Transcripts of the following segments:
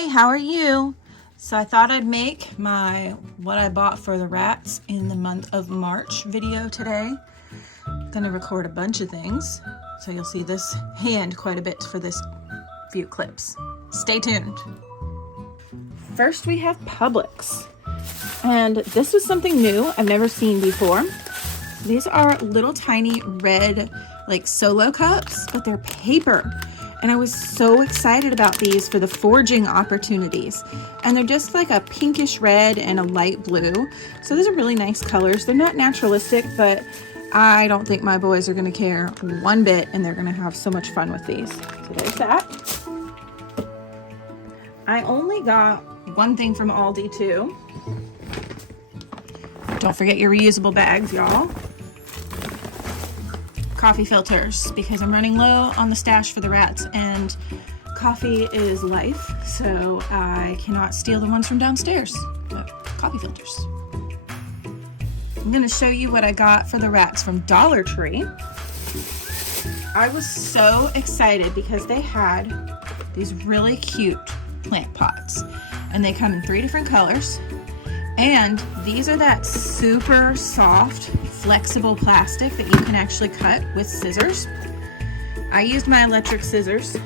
Hey, how are you? So I thought I'd make my what I bought for the rats in the month of March video today. I'm gonna record a bunch of things, so you'll see this hand quite a bit for this few clips. Stay tuned. First we have Publix, and this was something new I've never seen before. These are little tiny red like solo cups, but they're paper. And I was so excited about these for the foraging opportunities. And they're just like a pinkish red and a light blue. So these are really nice colors. They're not naturalistic, but I don't think my boys are gonna care one bit, and they're gonna have so much fun with these. So there's that. I only got one thing from Aldi too. Don't forget your reusable bags, y'all. Coffee filters, because I'm running low on the stash for the rats, and coffee is life, so I cannot steal the ones from downstairs. But coffee filters. I'm gonna show you what I got for the rats from Dollar Tree. I was so excited because they had these really cute plant pots, and they come in 3 different colors. And these are that super soft, flexible plastic that you can actually cut with scissors. I used my electric scissors,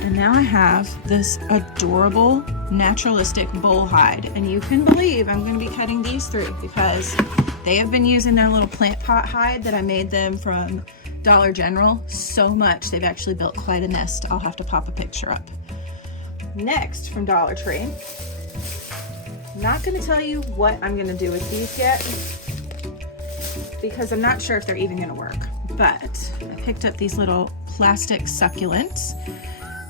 and now I have this adorable naturalistic bull hide. And you can believe I'm going to be cutting these through because they have been using their little plant pot hide that I made them from Dollar General so much. They've actually built quite a nest. I'll have to pop a picture up. Next from Dollar Tree. Not going to tell you what I'm going to do with these yet because I'm not sure if they're even going to work, but I picked up these little plastic succulents.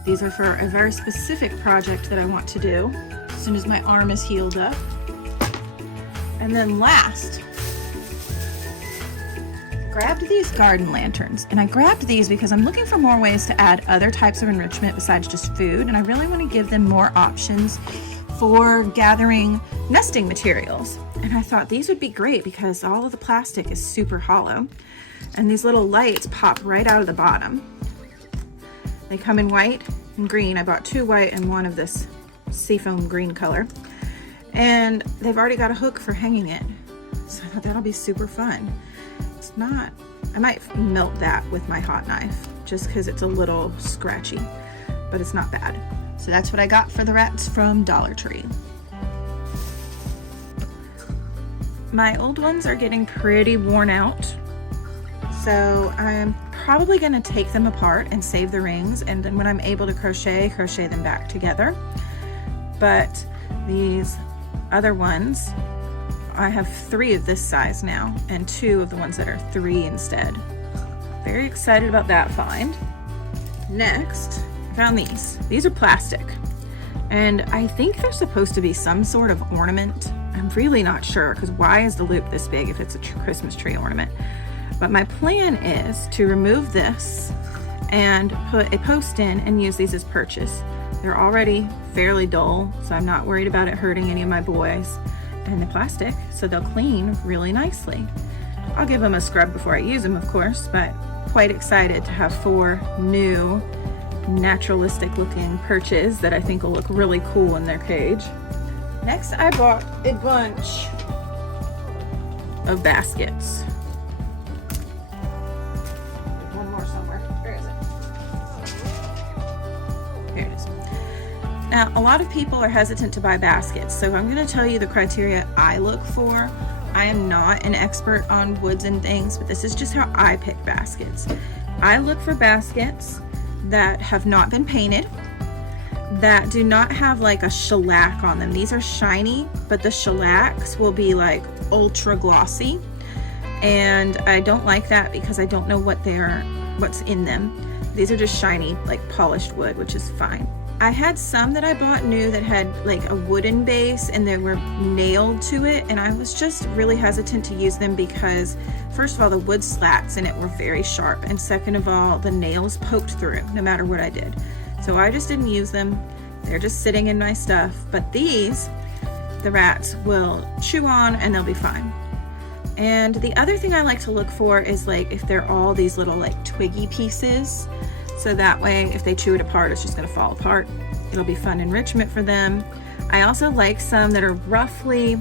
These are for a very specific project that I want to do as soon as my arm is healed up. And then last, grabbed these garden lanterns, and I grabbed these because I'm looking for more ways to add other types of enrichment besides just food, and I really want to give them more options for gathering nesting materials. And I thought these would be great because all of the plastic is super hollow, and these little lights pop right out of the bottom. They come in white and green. I bought 2 white and 1 of this seafoam green color, and they've already got a hook for hanging it, so I thought that'll be super fun. It's not, I might melt that with my hot knife just because it's a little scratchy, but it's not bad. So that's what I got for the rats from Dollar Tree. My old ones are getting pretty worn out, so I'm probably going to take them apart and save the rings, and then when I'm able to crochet them back together. But these other ones, I have 3 of this size now and 2 of the ones that are 3 instead. Very excited about that find. Next, found these. These are plastic, and I think they're supposed to be some sort of ornament. I'm really not sure, because why is the loop this big if it's a Christmas tree ornament? But my plan is to remove this and put a post in and use these as perches. They're already fairly dull, so I'm not worried about it hurting any of my boys. And the plastic, so they'll clean really nicely. I'll give them a scrub before I use them, of course, but quite excited to have 4 new naturalistic looking perches that I think will look really cool in their cage. Next, I bought a bunch of baskets. One more somewhere. Where is it? Here it is. Now, a lot of people are hesitant to buy baskets, so I'm going to tell you the criteria I look for. I am not an expert on woods and things, but this is just how I pick baskets. I look for baskets that have not been painted, that do not have like a shellac on them. These are shiny, but the shellacks will be like ultra glossy, and I don't like that because I don't know what's in them. These are just shiny, like polished wood, which is fine. I had some that I bought new that had like a wooden base and they were nailed to it, and I was just really hesitant to use them because first of all, the wood slats in it were very sharp, and second of all, the nails poked through no matter what I did. So I just didn't use them. They're just sitting in my stuff. But these, the rats will chew on and they'll be fine. And the other thing I like to look for is like if they're all these little like twiggy pieces. So that way, if they chew it apart, it's just gonna fall apart. It'll be fun enrichment for them. I also like some that are roughly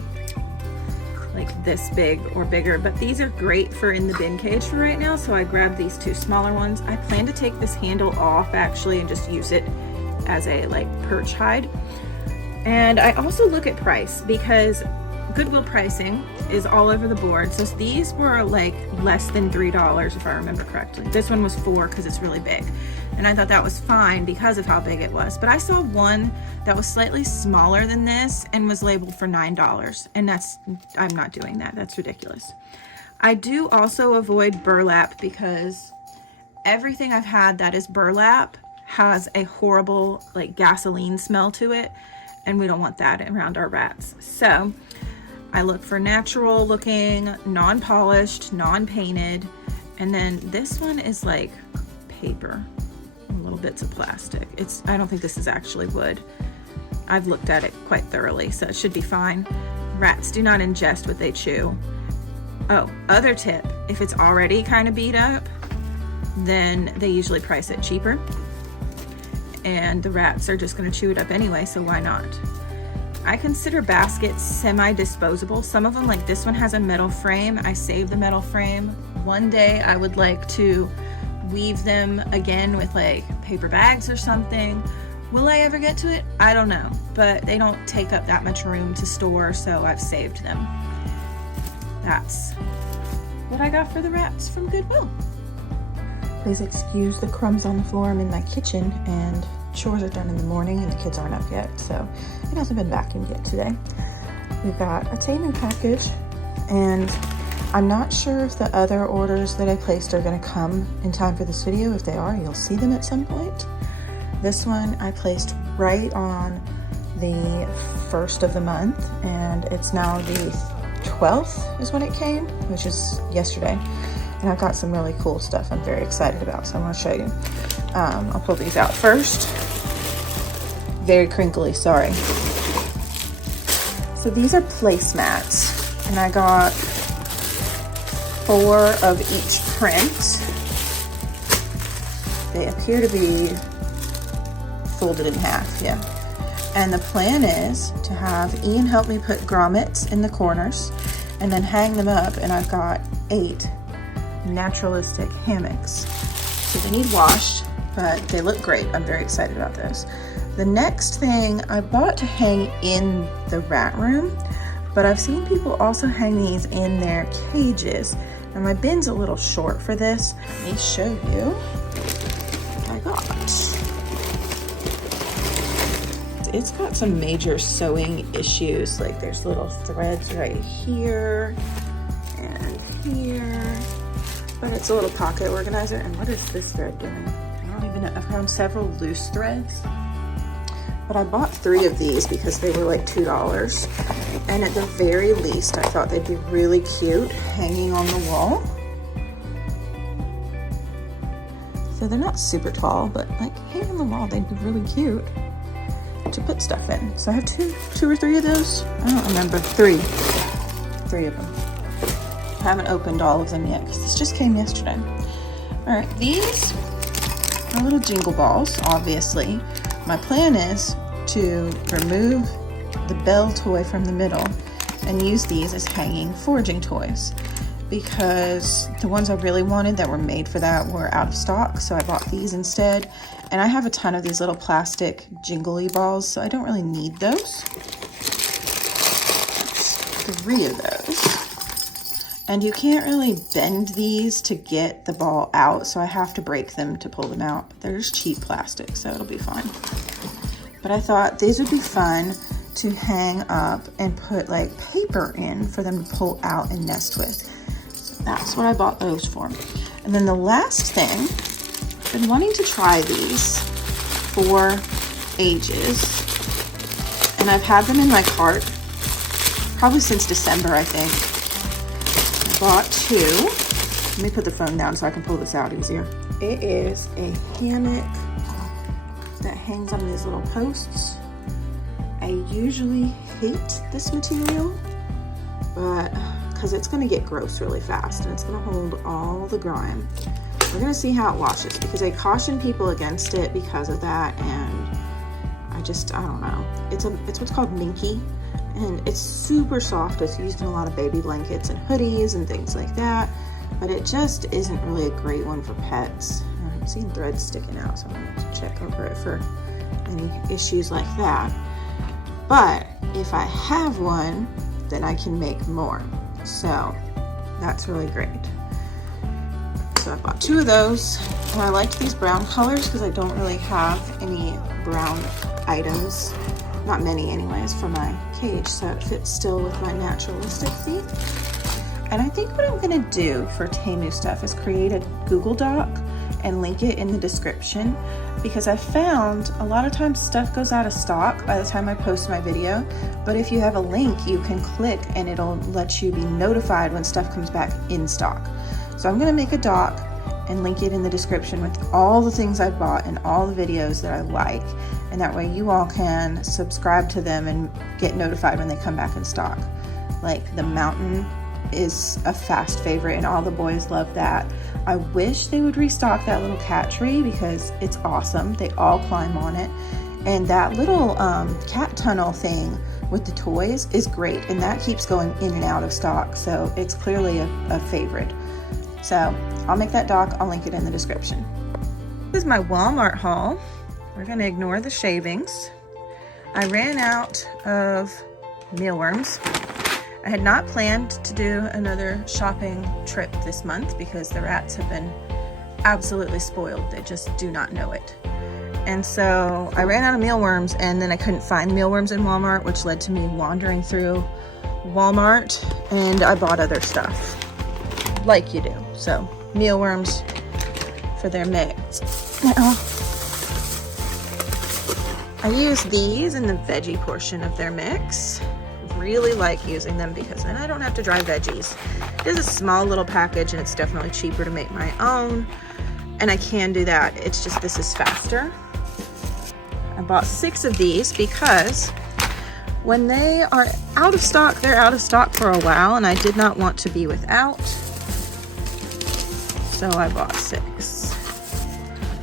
like this big or bigger, but these are great for in the bin cage for right now, so I grabbed these 2 smaller ones. I plan to take this handle off actually and just use it as a like perch hide. And I also look at price because Goodwill pricing is all over the board. So these were like less than $3 if I remember correctly. This one was $4 because it's really big. And I thought that was fine because of how big it was. But I saw one that was slightly smaller than this and was labeled for $9. And I'm not doing that. That's ridiculous. I do also avoid burlap because everything I've had that is burlap has a horrible like gasoline smell to it. And we don't want that around our rats. So I look for natural looking, non-polished, non-painted. And then this one is like paper, little bits of plastic. I don't think this is actually wood. I've looked at it quite thoroughly, so it should be fine. Rats do not ingest what they chew. Oh, other tip, if it's already kind of beat up, then they usually price it cheaper. And the rats are just gonna chew it up anyway, so why not? I consider baskets semi-disposable. Some of them, like this one, has a metal frame. I save the metal frame. One day I would like to weave them again with like paper bags or something. Will I ever get to it? I don't know, but they don't take up that much room to store, so I've saved them. That's what I got for the rats from Goodwill. Please excuse the crumbs on the floor. I'm in my kitchen and chores are done in the morning and the kids aren't up yet, so it hasn't been vacuumed yet today. We've got a Temu package, and I'm not sure if the other orders that I placed are gonna come in time for this video. If they are, you'll see them at some point. This one I placed right on the 1st of the month, and it's now the 12th is when it came, which is yesterday. And I've got some really cool stuff I'm very excited about, so I'm gonna show you. I'll pull these out first. Very crinkly, sorry. So these are placemats, and I got 4 of each print. They appear to be folded in half, yeah. And the plan is to have Ian help me put grommets in the corners and then hang them up, and I've got 8 naturalistic hammocks. So they need washed, but they look great. I'm very excited about those. The next thing I bought to hang in the rat room, but I've seen people also hang these in their cages. Now my bin's a little short for this. Let me show you what I got. It's got some major sewing issues. Like there's little threads right here and here, but it's a little pocket organizer. And what is this thread doing? I don't even know. I found several loose threads, but I bought 3 of these because they were like $2. And at the very least, I thought they'd be really cute hanging on the wall. So they're not super tall, but like hanging on the wall, they'd be really cute to put stuff in. So I have two or 3 of those. I don't remember, 3 of them. I haven't opened all of them yet because this just came yesterday. All right, these are little jingle balls, obviously. My plan is to remove the bell toy from the middle and use these as hanging foraging toys, because the ones I really wanted that were made for that were out of stock, so I bought these instead. And I have a ton of these little plastic jingly balls, so I don't really need those. That's 3 of those. And you can't really bend these to get the ball out, so I have to break them to pull them out. But they're just cheap plastic, so it'll be fine. But I thought these would be fun to hang up and put like paper in for them to pull out and nest with. So that's what I bought those for. And then the last thing, I've been wanting to try these for ages, and I've had them in my cart probably since December, I think. I bought 2. Let me put the phone down so I can pull this out easier. It is a hammock that hangs on these little posts. I usually hate this material, but because it's going to get gross really fast and it's going to hold all the grime. We're going to see how it washes, because I caution people against it because of that, and I I don't know. It's what's called minky, and it's super soft. It's used in a lot of baby blankets and hoodies and things like that, but it just isn't really a great one for pets. I'm seeing threads sticking out, so I'm gonna have to check over it for any issues like that. But if I have one, then I can make more. So that's really great. So I bought 2 of those, and I liked these brown colors because I don't really have any brown items, not many anyways, for my cage, so it fits still with my naturalistic theme. And I think what I'm gonna do for Temu stuff is create a Google Doc and link it in the description, because I found a lot of times stuff goes out of stock by the time I post my video, but if you have a link, you can click and it'll let you be notified when stuff comes back in stock. So I'm gonna make a doc and link it in the description with all the things I've bought and all the videos that I like, and that way you all can subscribe to them and get notified when they come back in stock. Like the mountain is a fast favorite and all the boys love that. I wish they would restock that little cat tree because it's awesome. They all climb on it. And that little cat tunnel thing with the toys is great, and that keeps going in and out of stock, so it's clearly a favorite. So I'll make that doc, I'll link it in the description. This is my Walmart haul. We're gonna ignore the shavings. I ran out of mealworms. I had not planned to do another shopping trip this month because the rats have been absolutely spoiled. They just do not know it. And so I ran out of mealworms, and then I couldn't find mealworms in Walmart, which led to me wandering through Walmart, and I bought other stuff, like you do. So mealworms for their mix. Now, I use these in the veggie portion of their mix. Really like using them because then I don't have to dry veggies. It is a small little package, and it's definitely cheaper to make my own, and I can do that. It's just this is faster. I bought 6 of these because when they are out of stock, they're out of stock for a while, and I did not want to be without, so I bought 6.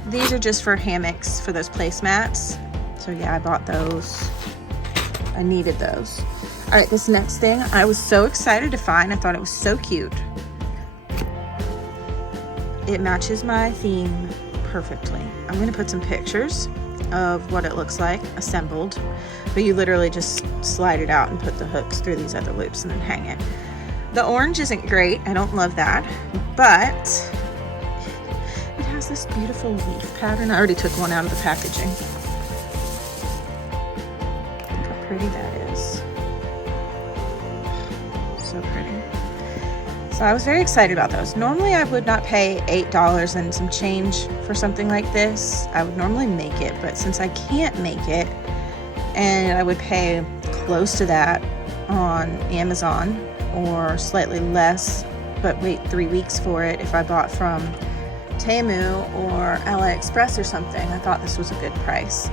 These are just for hammocks for those placemats, so yeah, I bought those. I needed those. All right, this next thing I was so excited to find. I thought it was so cute. It matches my theme perfectly. I'm gonna put some pictures of what it looks like assembled, but you literally just slide it out and put the hooks through these other loops and then hang it. The orange isn't great, I don't love that, but it has this beautiful leaf pattern. I already took one out of the packaging. Look how pretty that is. So pretty. So I was very excited about those. Normally I would not pay $8 and some change for something like this. I would normally make it, but since I can't make it, and I would pay close to that on Amazon or slightly less, but wait 3 weeks for it if I bought from Temu or AliExpress or something, I thought this was a good price.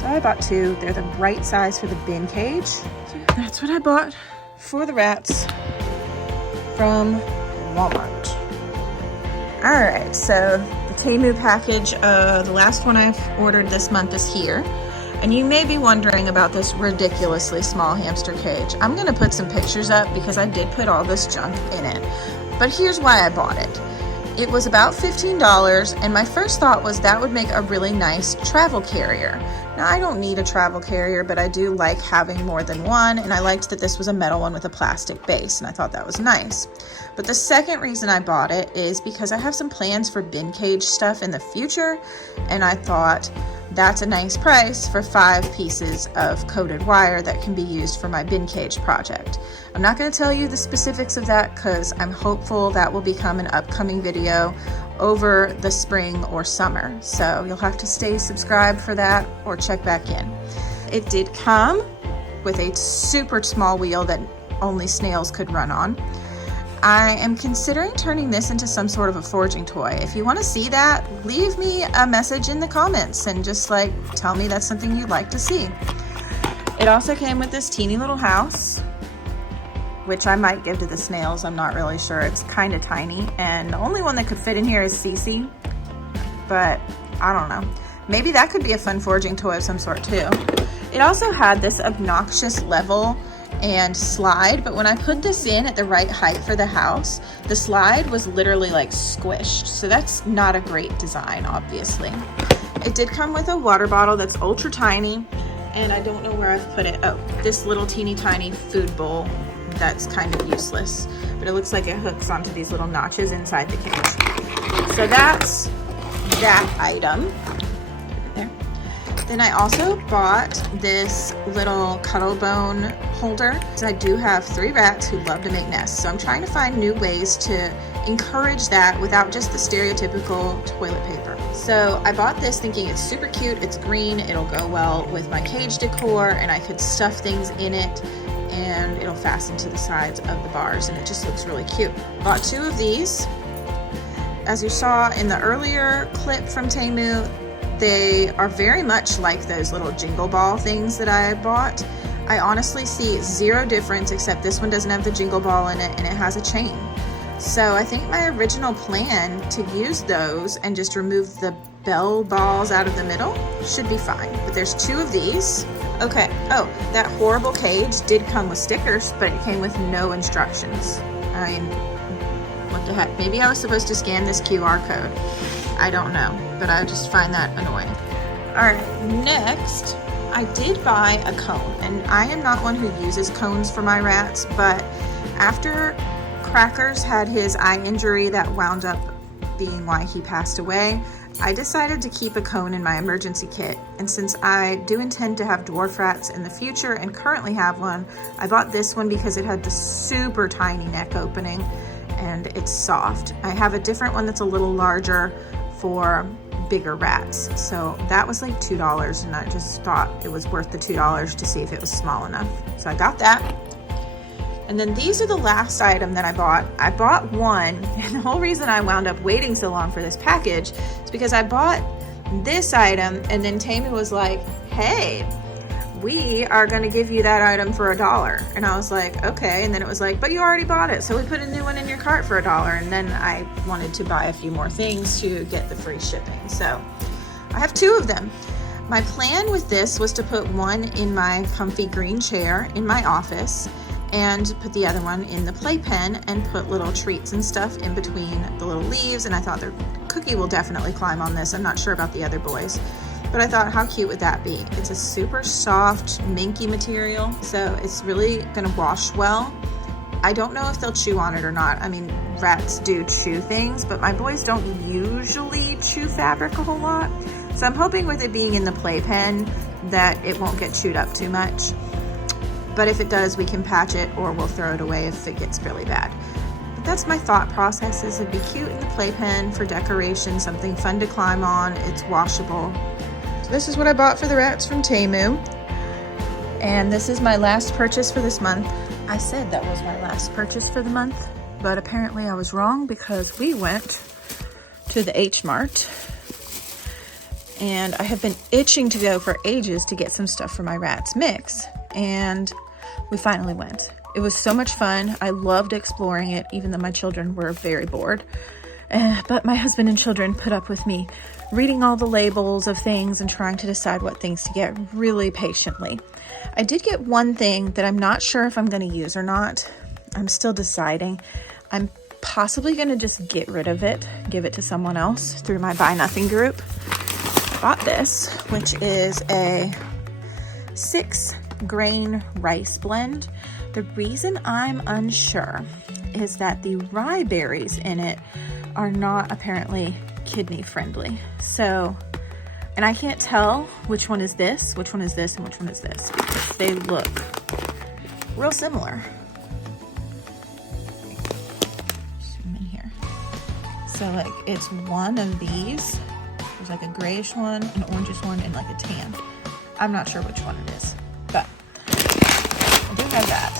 So I bought 2. They're the right size for the bin cage. So that's what I bought for the rats from Walmart. All right, so the Temu package, the last one I've ordered this month is here. And you may be wondering about this ridiculously small hamster cage. I'm gonna put some pictures up because I did put all this junk in it. But here's why I bought it. It was about $15, and my first thought was that would make a really nice travel carrier. Now, I don't need a travel carrier, but I do like having more than one, and I liked that this was a metal one with a plastic base, and I thought that was nice. But the second reason I bought it is because I have some plans for bin cage stuff in the future, and I thought that's a nice price for 5 pieces of coated wire that can be used for my bin cage project. I'm not going to tell you the specifics of that because I'm hopeful that will become an upcoming video over the spring or summer. So you'll have to stay subscribed for that or check back in. It did come with a super small wheel that only snails could run on. I am considering turning this into some sort of a foraging toy. If you want to see that, leave me a message in the comments and just like tell me that's something you'd like to see. It also came with this teeny little house, which I might give to the snails. I'm not really sure. It's kind of tiny, and the only one that could fit in here is Cece, but I don't know. Maybe that could be a fun foraging toy of some sort too. It also had this obnoxious level and slide, but when I put this in at the right height for the house, the slide was literally like squished. So that's not a great design, obviously. It did come with a water bottle that's ultra tiny, and I don't know where I've put it. Oh, this little teeny tiny food bowl that's kind of useless, but it looks like it hooks onto these little notches inside the cage. So that's that item. There. Then I also bought this little cuddle bone holder. I do have 3 rats who love to make nests, so I'm trying to find new ways to encourage that without just the stereotypical toilet paper. So I bought this thinking it's super cute, it's green, it'll go well with my cage decor, and I could stuff things in it, and it'll fasten to the sides of the bars, and it just looks really cute. Bought 2 of these. As you saw in the earlier clip from Temu, they are very much like those little jingle ball things that I bought. I honestly see 0 difference, except this one doesn't have the jingle ball in it and it has a chain. So I think my original plan to use those and just remove the bell balls out of the middle should be fine. But there's 2 of these. Okay, oh, that horrible cage did come with stickers, but it came with no instructions. I mean, what the heck? Maybe I was supposed to scan this QR code. I don't know, but I just find that annoying. All right, next, I did buy a cone, and I am not one who uses cones for my rats, but after Crackers had his eye injury that wound up being why he passed away, I decided to keep a cone in my emergency kit. And since I do intend to have dwarf rats in the future and currently have one, I bought this one because it had the super tiny neck opening and it's soft. I have a different one that's a little larger for bigger rats. So that was like $2, and I just thought it was worth the $2 to see if it was small enough. So I got that. And then these are the last item that I bought. I bought one, and the whole reason I wound up waiting so long for this package is because I bought this item, and then Temu was like, hey, we are gonna give you that item for $1. And I was like, okay. And then it was like, but you already bought it, so we put a new one in your cart for $1. And then I wanted to buy a few more things to get the free shipping. So I have 2 of them. My plan with this was to put one in my comfy green chair in my office, and put the other one in the playpen and put little treats and stuff in between the little leaves. And I thought the Cookie will definitely climb on this. I'm not sure about the other boys, but I thought, how cute would that be? It's a super soft, minky material, so it's really gonna wash well. I don't know if they'll chew on it or not. I mean, rats do chew things, but my boys don't usually chew fabric a whole lot. So I'm hoping with it being in the playpen that it won't get chewed up too much. But if it does, we can patch it, or we'll throw it away if it gets really bad. But that's my thought process, is it'd be cute in the playpen for decoration, something fun to climb on, it's washable. So this is what I bought for the rats from Temu. And this is my last purchase for this month. I said that was my last purchase for the month, but apparently I was wrong, because we went to the Hmart. And I have been itching to go for ages to get some stuff for my rats mix. And we finally went. It was so much fun. I loved exploring it, even though my children were very bored. But my husband and children put up with me reading all the labels of things and trying to decide what things to get really patiently. I did get one thing that I'm not sure if I'm going to use or not. I'm still deciding. I'm possibly going to just get rid of it, give it to someone else through my Buy Nothing group. I bought this, which is a 6-grain rice blend. The reason I'm unsure is that the rye berries in it are not apparently kidney friendly. So, and I can't tell which one is this, which one is this, and which one is this, because they look real similar. Zoom in here. So like it's one of these. There's like a grayish one, an orangish one, and like a tan. I'm not sure which one it is, but I do have that.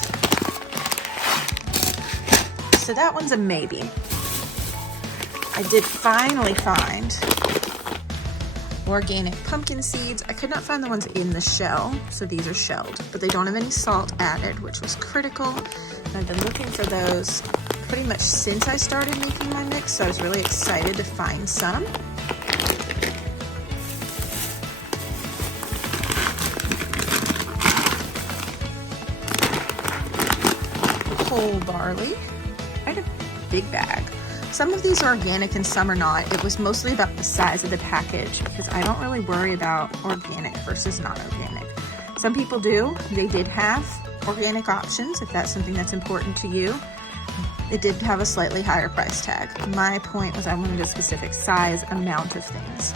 So that one's a maybe. I did finally find organic pumpkin seeds. I could not find the ones in the shell, so these are shelled, but they don't have any salt added, which was critical. And I've been looking for those pretty much since I started making my mix, so I was really excited to find some. whole barley. I had a big bag. Some of these are organic and some are not. It was mostly about the size of the package because I don't really worry about organic versus not organic. Some people do. They did have organic options if that's something that's important to you. It did have a slightly higher price tag. My point was I wanted a specific size amount of things.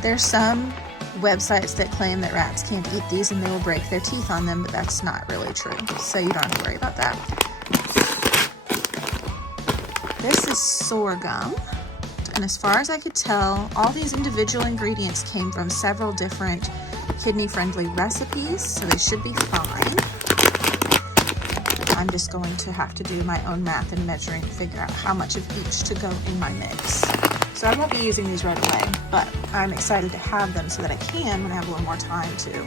There's some websites that claim that rats can't eat these and they will break their teeth on them, but that's not really true. So you don't have to worry about that. This is sorghum. And as far as I could tell, all these individual ingredients came from several different kidney-friendly recipes, so they should be fine. I'm just going to have to do my own math and measuring to figure out how much of each to go in my mix. So I won't be using these right away, but I'm excited to have them so that I can, when I have a little more time, to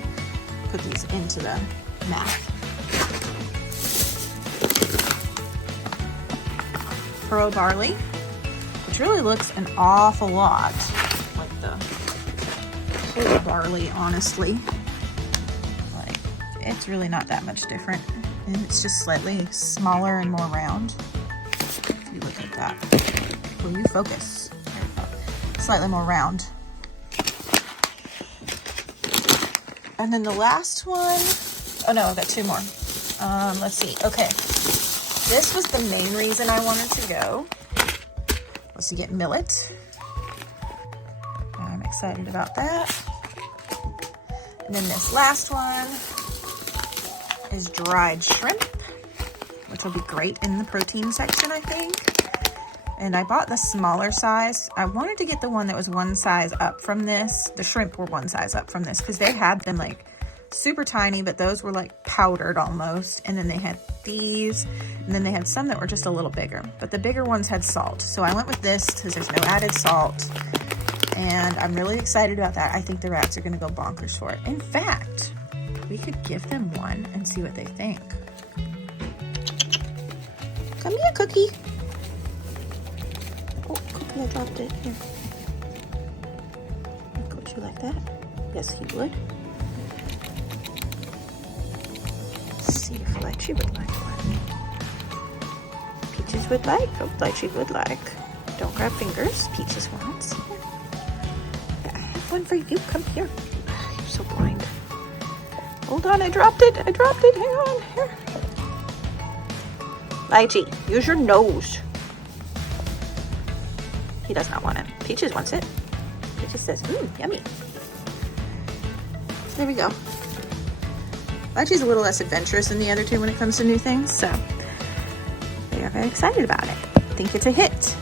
put these into the math. Pearl barley, which really looks an awful lot like the whole barley, honestly. Like, it's really not that much different. And it's just slightly smaller and more round. If you look at that. Will you focus? There we go. Slightly more round. And then the last one, oh no, I've got two more. Let's see, okay. This was the main reason I wanted to go, was to get millet. I'm excited about that. And then this last one is dried shrimp, which will be great in the protein section, I think. And I bought the smaller size. I wanted to get the one that was one size up from this. The shrimp were one size up from this because they had them like super tiny, but those were like powdered almost. And then they had these, and then they had some that were just a little bigger, but the bigger ones had salt. So I went with this because there's no added salt. And I'm really excited about that. I think the rats are gonna go bonkers for it. In fact, we could give them one and see what they think. Come here, Cookie. Oh, Cookie, I dropped it. Here. Would you like that? Yes, he would. Let's see if Lychee would like one. Peaches would like. Oh, Lychee would like. Don't grab fingers. Peaches wants. Yeah, I have one for you. Come here. You're so blind. Hold on, I dropped it. I dropped it. Hang on. Here. Lychee, use your nose. He does not want it. Peaches wants it. Peaches says, yummy. There we go. Lychee's a little less adventurous than the other two when it comes to new things, so they are very excited about it. I think it's a hit.